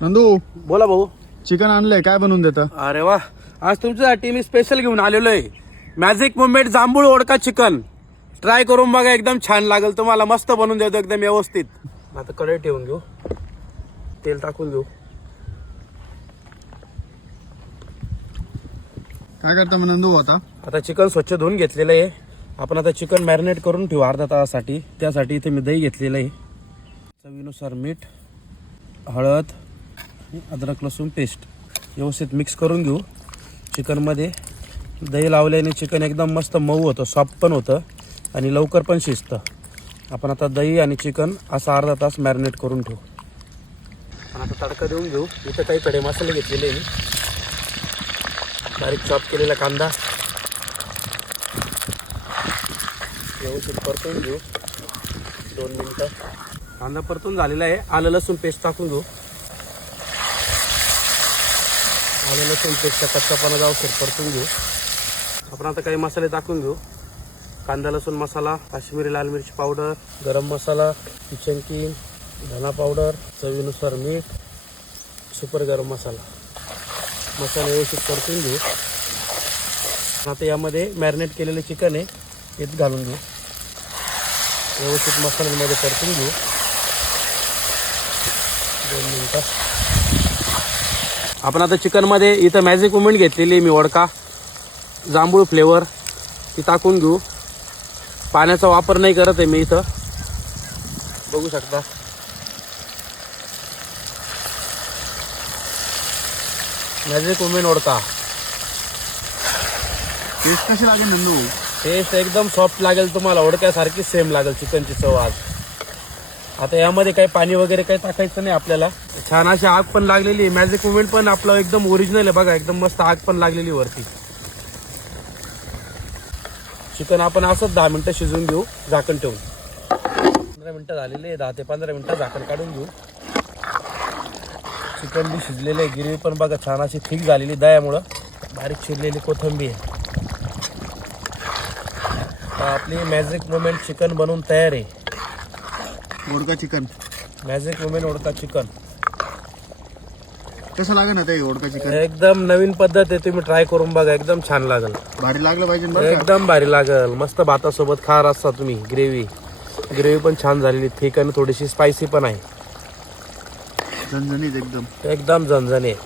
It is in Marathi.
नंदू बोला भाऊ. चिकन आणलंय, काय बनवून देतं? अरे वा, आज तुमच्यासाठी मी स्पेशल घेऊन आलेलो आहे. मॅजिक मुवमेंट जांभूळ ओढका चिकन. ट्राय करून बघा, एकदम छान लागेल तुम्हाला. मस्त बनवून देतो एकदम व्यवस्थित. आता कढई ठेवून घेऊ, तेल टाकून घेऊ. काय करता मग नंदू आता चिकन स्वच्छ धुवून घेतलेलं आहे. आपण आता चिकन मॅरिनेट करून ठेवू अर्धा तासासाठी. त्यासाठी इथे मी दही घेतलेलं आहे. चवीनुसार मीठ, हळद, अद्रक लसूण पेस्ट व्यवस्थित मिक्स करून घेऊ. चिकनमध्ये दही लावल्याने चिकन एकदम मस्त मऊ होतं, सॉफ्ट पण होतं आणि लवकर पण शिजतं. आपण आता दही आणि चिकन असा अर्धा तास मॅरिनेट करून ठेवू. आपण आता तडका देऊन घेऊ. इथं काही खडे मसाले घेतलेले आहे. बारीक चॉप केलेला कांदा व्यवस्थित परतून घेऊ 2 मिनटं. कांदा परतून झालेला आहे. आलं लसूण पेस्ट टाकून घेऊ. आलं लसूण पेस्टचा कच्चापणा जाऊ परतून घेऊ. आपण आता काही मसाले टाकून घेऊ. कांदा लसूण मसाला, काश्मीरी लाल मिरची पावडर, गरम मसाला, किचन किंग, धना पावडर, चवीनुसार मीठ, सुपर गरम मसाला. मसाला व्यवस्थित परतून घेऊ. आता यामध्ये मॅरिनेट केलेले चिकन आहे हे घालून घेऊ. व्यवस्थित मसाल्यांमध्ये परतून घेऊ 2 मिनटं. आपण आता चिकनमध्ये इथं मॅजिक मुवमेंट घेतलेली मी ओढका जांभूळ फ्लेवर ती टाकून घेऊ. पाण्याचा वापर नाही करत आहे मी इथं, बघू शकता. Magic movement ओढका. टेस्ट कशी लागेल नंदू? टेस्ट एकदम सॉफ्ट लागेल तुम्हाला, ओढक्यासारखी सेम लागेल चिकनची चव आज. आता यामध्ये काही पाणी वगैरे काही टाकायचं नाही आपल्याला. छान अशी आग पण लागलेली आहे. मॅजिक मुवमेंट पण आपलं एकदम ओरिजिनल आहे बघा, एकदम मस्त आग पण लागलेली वरती. चिकन आपण असंच 10 मिनटं शिजवून घेऊ झाकण ठेवून. 15 मिनटं झालेली आहे. 10 ते 15 मिनटं झाकण काढून घेऊ. चिकन बी शिजलेलं आहे. गिरवी पण बघा छान अशी थिक झालेली दह्यामुळं. बारीक चिरलेली कोथिंबीर आहे. आपली मॅजिक मुवमेंट चिकन बनवून तयार आहे. ओढका चिकन, मॅजिक मुवमेंट ओढका चिकन. कसं लागेल ना ते ओढका चिकन? एकदम नवीन पद्धत आहे, तुम्ही ट्राय करून बघा, एकदम छान लागेल. भारी लागलं पाहिजे बरं का? एकदम भारी लागेल. मस्त भातासोबत खा रस्सा तुम्ही. ग्रेव्ही पण छान झालेली, थिक आणि थोडीशी स्पायसी पण आहे. झणझणीत एकदम एकदम झणझणीत.